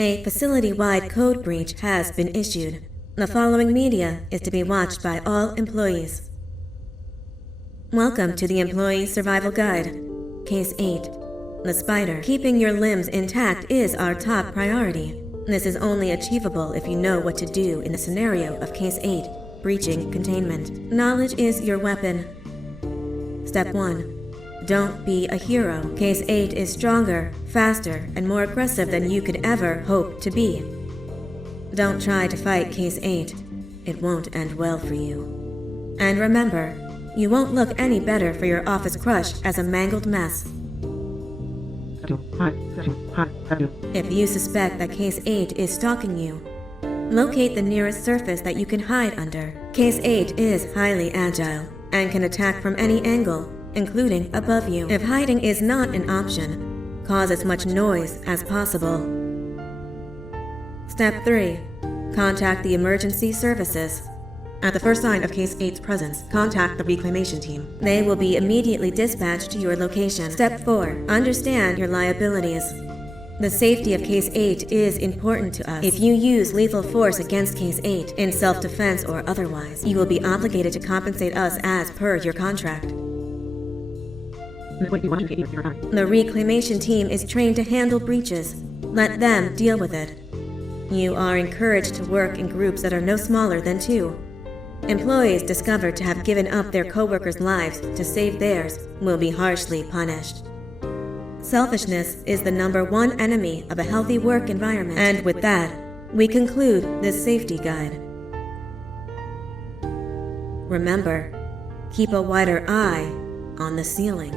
A facility-wide code breach has been issued. The following media is to be watched by all employees. Welcome to the Employee Survival Guide. Case 8. The spider. Keeping your limbs intact is our top priority. This is only achievable if you know what to do in the scenario of Case 8, breaching containment. Knowledge is your weapon. Step 1. Don't be a hero. Case 8 is stronger, faster, and more aggressive than you could ever hope to be. Don't try to fight Case 8. It won't end well for you. And remember, you won't look any better for your office crush as a mangled mess. If you suspect that Case 8 is stalking you, locate the nearest surface that you can hide under. Case 8 is highly agile and can attack from any angle, including above you. If hiding is not an option, cause as much noise as possible. Step 3. Contact the emergency services. At the first sign of Case 8's presence, contact the reclamation team. They will be immediately dispatched to your location. Step 4. Understand your liabilities. The safety of Case 8 is important to us. If you use lethal force against Case 8, in self-defense or otherwise, you will be obligated to compensate us as per your contract. The reclamation team is trained to handle breaches. Let them deal with it. You are encouraged to work in groups that are no smaller than 2. Employees discovered to have given up their co-workers' lives to save theirs will be harshly punished. Selfishness is the #1 enemy of a healthy work environment. And with that, we conclude this safety guide. Remember, keep a wider eye on the ceiling.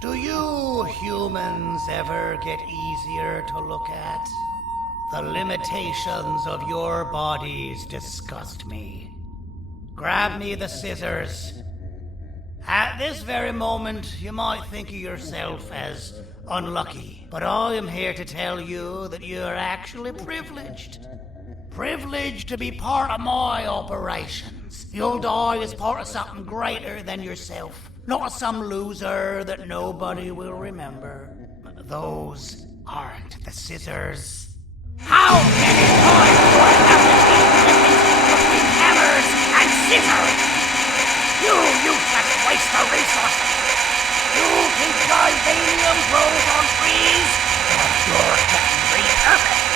Do you humans ever get easier to look at? The limitations of your bodies disgust me. Grab me the scissors. At this very moment, you might think of yourself as unlucky, but I am here to tell you that you're actually privileged. Privileged to be part of my operations. You'll die as part of something greater than yourself, not as some loser that nobody will remember. Those aren't the scissors. How many times do I have to teach the difference between hammers and scissors? You useless waste of resources! You think Divanium grows on trees? But you're getting repurposed!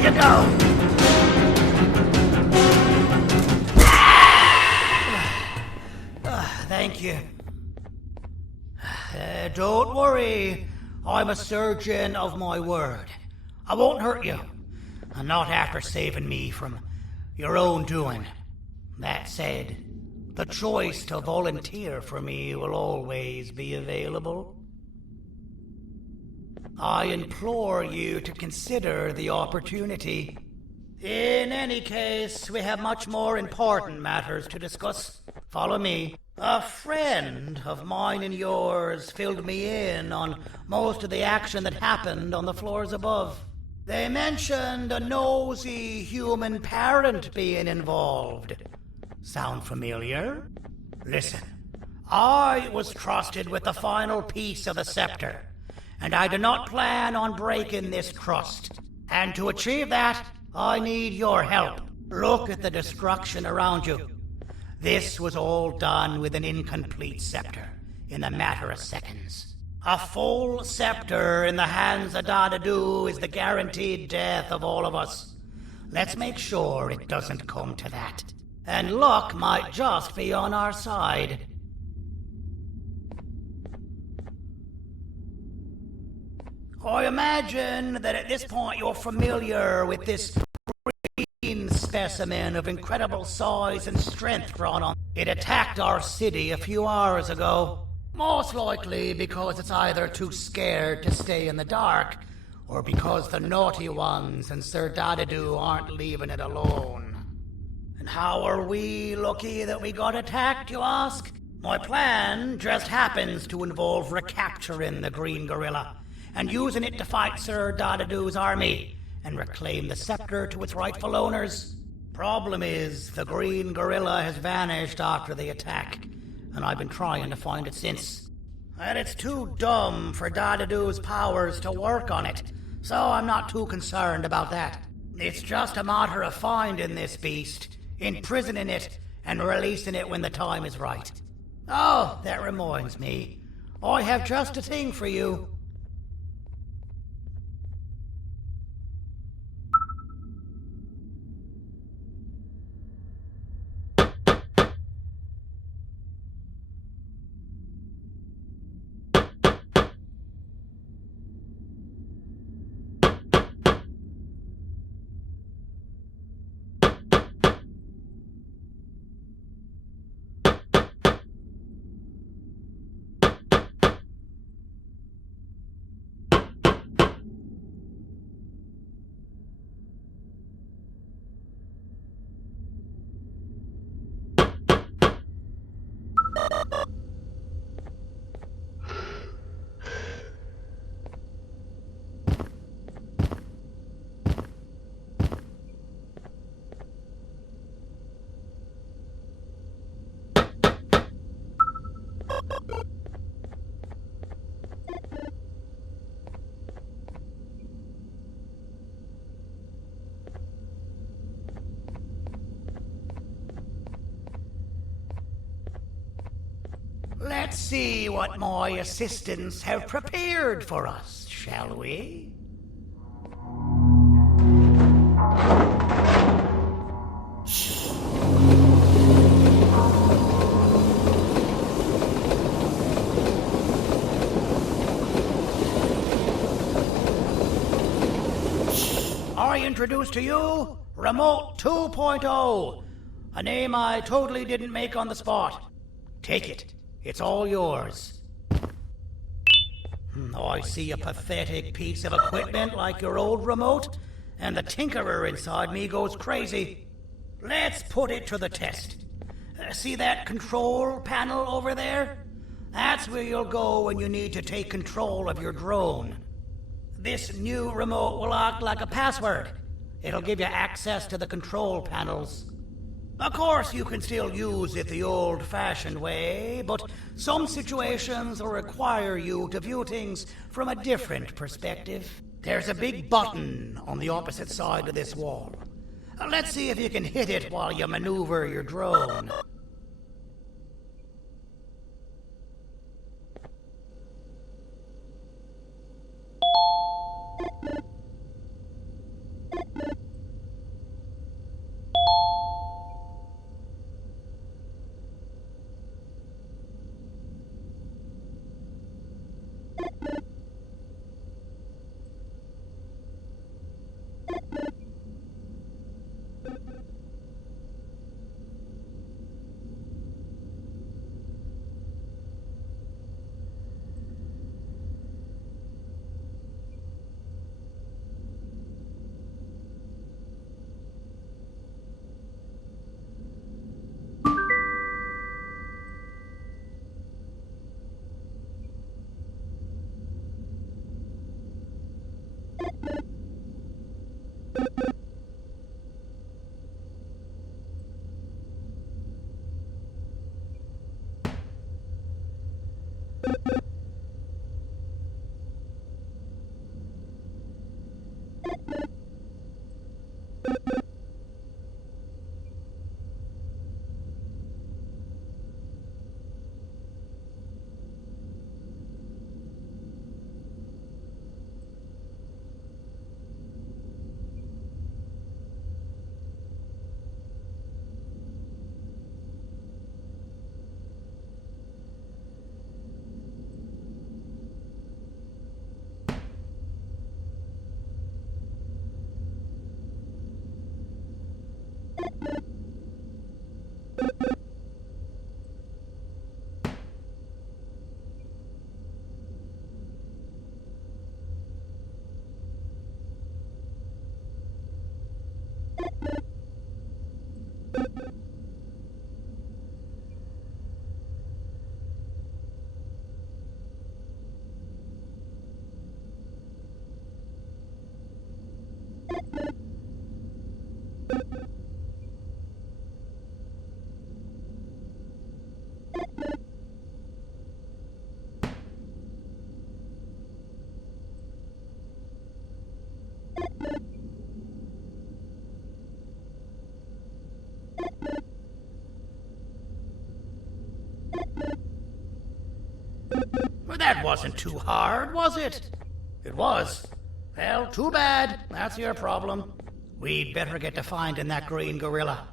need to go. Thank you. Don't worry. I'm a surgeon of my word. I won't hurt you. And not after saving me from your own doing. That said, the choice to volunteer for me will always be available. I implore you to consider the opportunity. In any case, we have much more important matters to discuss. Follow me. A friend of mine and yours filled me in on most of the action that happened on the floors above. They mentioned a nosy human parent being involved. Sound familiar? Listen, I was trusted with the final piece of the scepter, and I do not plan on breaking this trust. And to achieve that, I need your help. Look at the destruction around you. This was all done with an incomplete scepter, in a matter of seconds. A full scepter in the hands of Dadadu is the guaranteed death of all of us. Let's make sure it doesn't come to that. And luck might just be on our side. I imagine that at this point you're familiar with this specimen of incredible size and strength drawn on. It attacked our city a few hours ago. Most likely because it's either too scared to stay in the dark, or because the naughty ones and Sir Dadadu aren't leaving it alone. And how are we lucky that we got attacked, you ask? My plan just happens to involve recapturing the green gorilla and using it to fight Sir Dadadu's army and reclaim the scepter to its rightful owners. Problem is, the green gorilla has vanished after the attack, and I've been trying to find it since. And it's too dumb for Dadadu's powers to work on it, so I'm not too concerned about that. It's just a matter of finding this beast, imprisoning it, and releasing it when the time is right. Oh, that reminds me. I have just a thing for you. Let's see what my assistants have prepared for us, shall we? I introduce to you Remote 2.0, a name I totally didn't make on the spot. Take it. It's all yours. I see a pathetic piece of equipment like your old remote, and the tinkerer inside me goes crazy. Let's put it to the test. See that control panel over there? That's where you'll go when you need to take control of your drone. This new remote will act like a password. It'll give you access to the control panels. Of course, you can still use it the old-fashioned way, but some situations will require you to view things from a different perspective. There's a big button on the opposite side of this wall. Let's see if you can hit it while you maneuver your drone. Well, that wasn't too hard, was it? It was. Well, too bad. That's your problem. We'd better get to finding that green gorilla.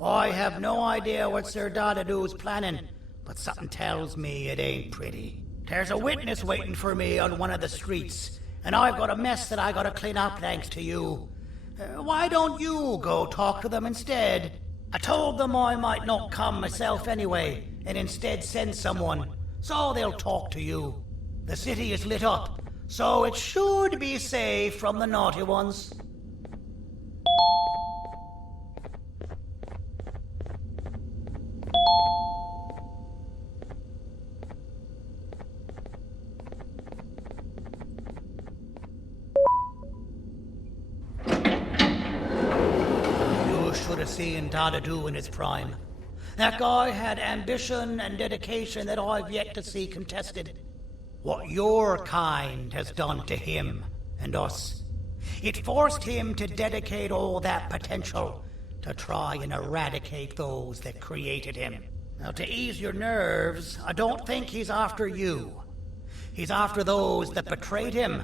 I have no idea what Sir Dadadoo's planning, but something tells me it ain't pretty. There's a witness waiting for me on one of the streets, and I've got a mess that I gotta clean up thanks to you. Why don't you go talk to them instead? I told them I might not come myself anyway, and instead send someone, so they'll talk to you. The city is lit up, so it should be safe from the naughty ones. You should have seen Dadadoo in his prime. That guy had ambition and dedication that I've yet to see contested. What your kind has done to him and us. It forced him to dedicate all that potential to try and eradicate those that created him. Now, to ease your nerves, I don't think he's after you. He's after those that betrayed him,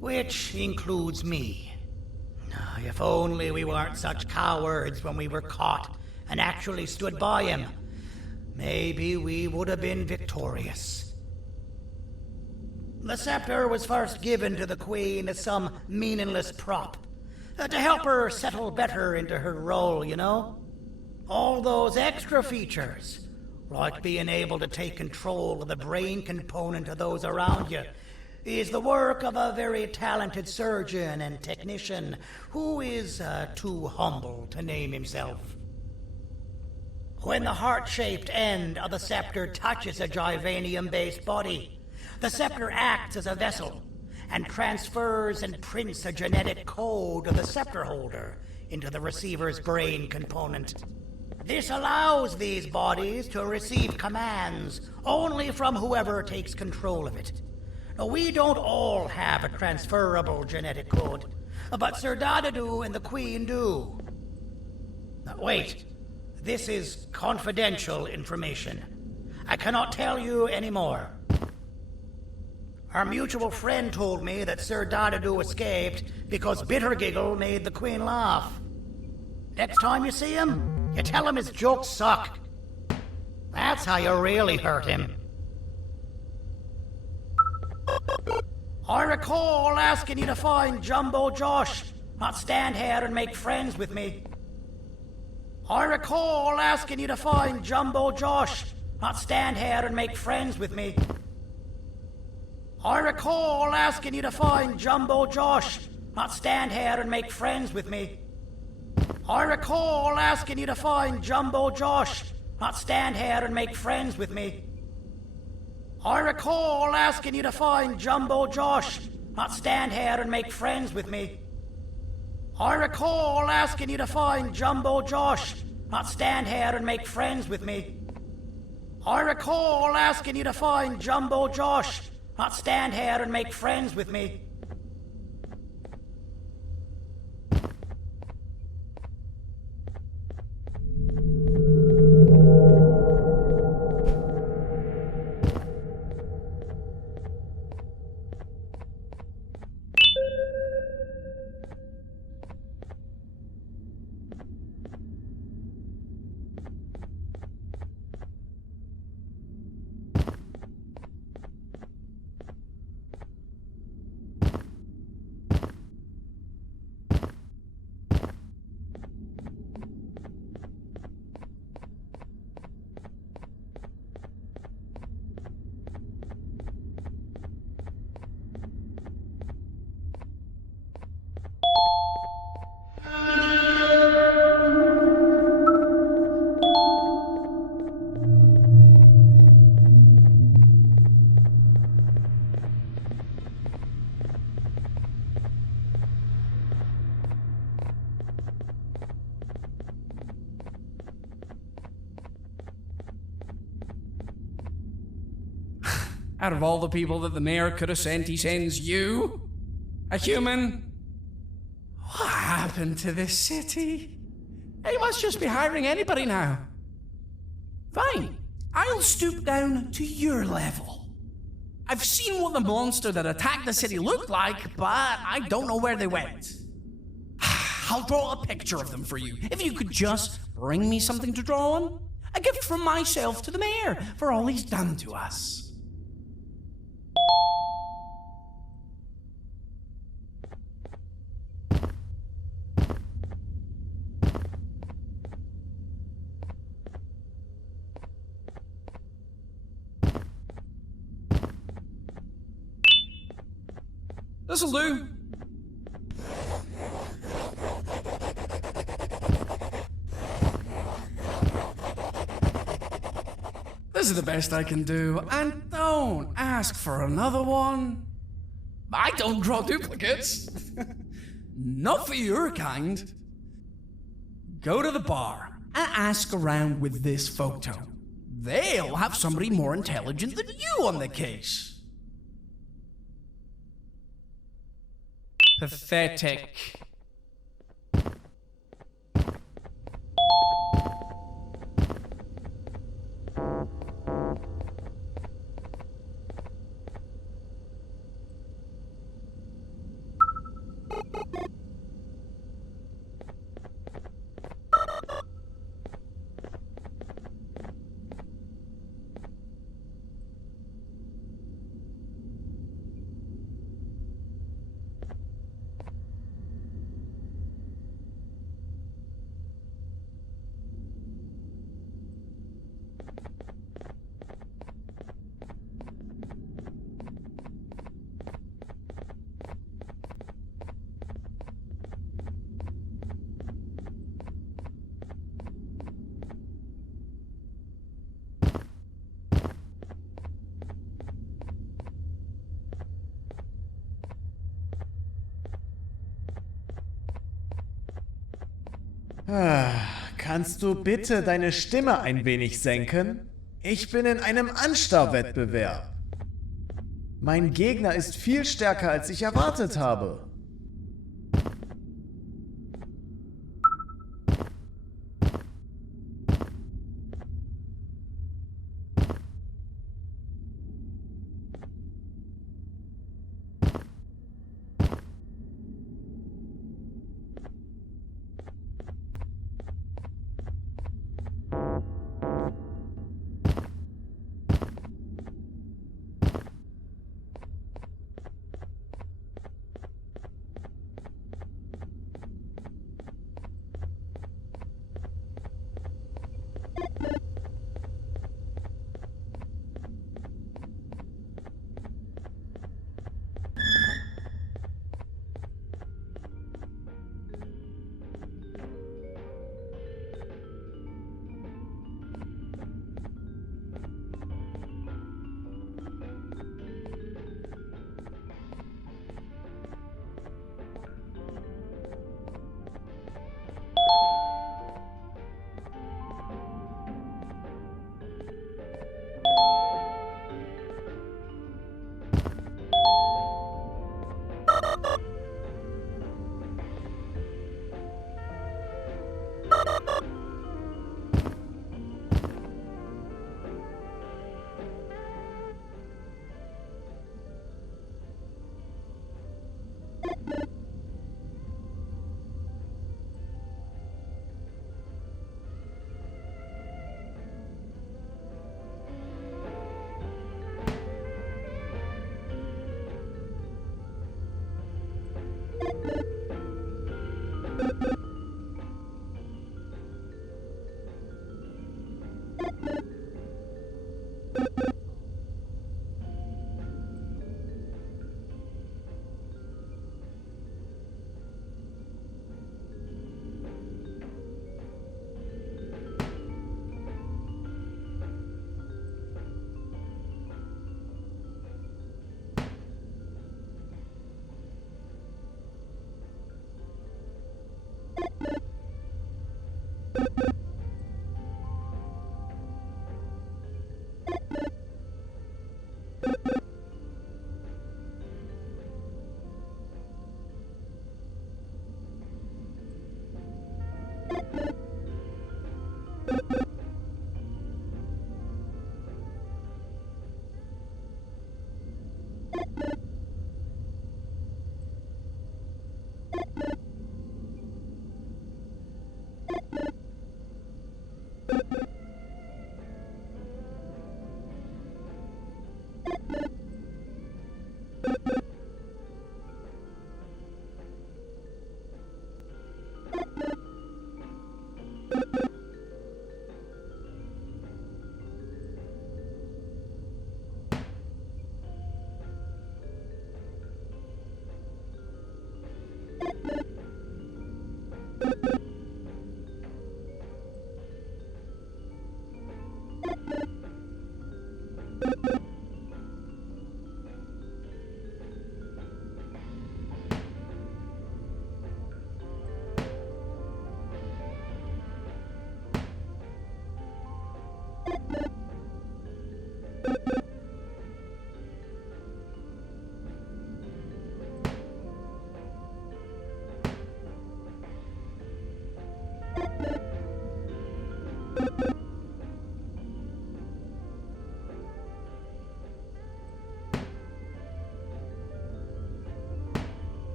which includes me. If only we weren't such cowards when we were caught and actually stood by him, maybe we would have been victorious. The scepter was first given to the Queen as some meaningless prop, to help her settle better into her role, you know? All those extra features, like being able to take control of the brain component of those around you, is the work of a very talented surgeon and technician who is too humble to name himself. When the heart-shaped end of the scepter touches a Givanium-based body, the scepter acts as a vessel and transfers and prints a genetic code of the scepter holder into the receiver's brain component. This allows these bodies to receive commands only from whoever takes control of it. Now, we don't all have a transferable genetic code, but Sir Dadadoo and the Queen do. Now, wait. This is confidential information. I cannot tell you any more. Our mutual friend told me that Sir Dadadoo escaped because Bittergiggle made the Queen laugh. Next time you see him, you tell him his jokes suck. That's how you really hurt him. I recall asking you to find Jumbo Josh, not stand here and make friends with me. I recall asking you to find Jumbo Josh, not stand here and make friends with me. I recall asking you to find Jumbo Josh, not stand here and make friends with me. I recall asking you to find Jumbo Josh, not stand here and make friends with me. I recall asking you to find Jumbo Josh, not stand here and make friends with me. I recall asking you to find Jumbo Josh, not stand here and make friends with me. I recall asking you to find Jumbo Josh, not stand here and make friends with me. Out of all the people that the mayor could have sent, he sends you? A human? What happened to this city? He must just be hiring anybody now. Fine, I'll stoop down to your level. I've seen what the monster that attacked the city looked like, but I don't know where they went. I'll draw a picture of them for you, if you could just bring me something to draw on. A gift from myself to the mayor for all he's done to us. This'll do. This is the best I can do, and don't ask for another one. I don't draw duplicates. Not for your kind. Go to the bar and ask around with this photo. They'll have somebody more intelligent than you on the case. Pathetic. Kannst du bitte deine Stimme ein wenig senken? Ich bin in einem Anstarrwettbewerb. Mein Gegner ist viel stärker, als ich erwartet habe.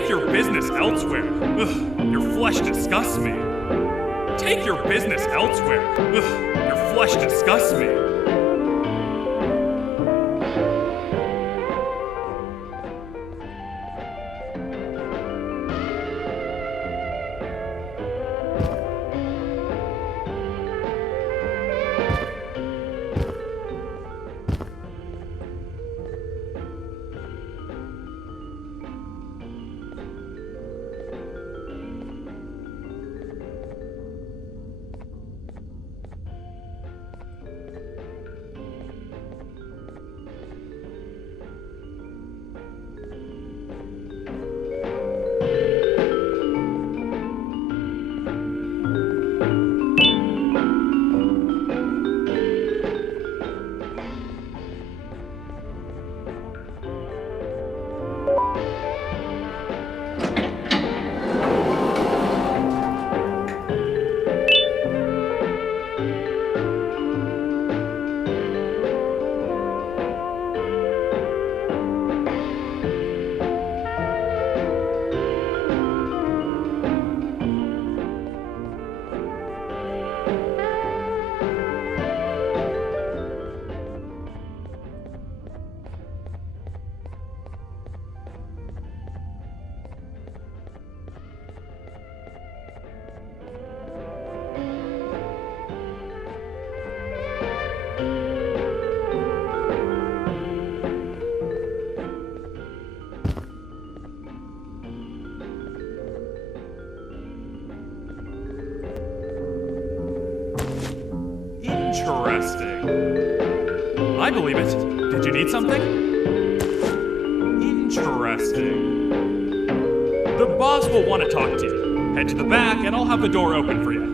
Take your business elsewhere. Ugh, your flesh disgusts me. Take your business elsewhere. Ugh, your flesh disgusts me. Interesting. I believe it. Did you need something? Interesting. The boss will want to talk to you. Head to the back and I'll have the door open for you.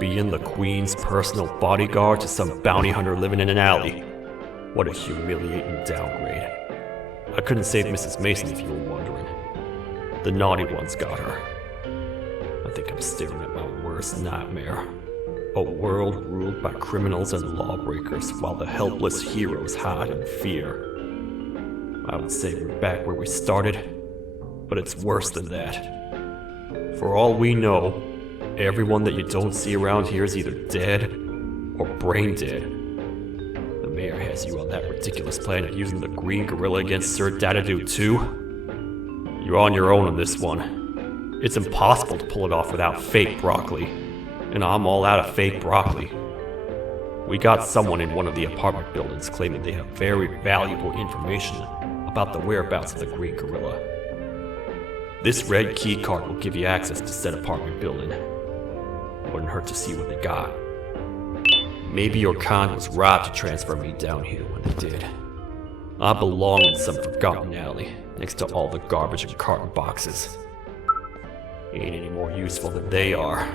Being the Queen's personal bodyguard to some bounty hunter living in an alley. What a humiliating downgrade. I couldn't save Mrs. Mason if you were wondering. The naughty ones got her. I think I'm staring at my worst nightmare. A world ruled by criminals and lawbreakers while the helpless heroes hide in fear. I would say we're back where we started, but it's worse than that. For all we know, everyone that you don't see around here is either dead or brain dead. The mayor has you on that ridiculous plan of using the green gorilla against Sir Dadadoo too. You're on your own on this one. It's impossible to pull it off without fake broccoli, and I'm all out of fake broccoli. We got someone in one of the apartment buildings claiming they have very valuable information about the whereabouts of the green gorilla. This red key card will give you access to said apartment building. Wouldn't hurt to see what they got. Maybe your kind was right to transfer me down here when they did. I belong in some forgotten alley, next to all the garbage and carton boxes. Ain't any more useful than they are.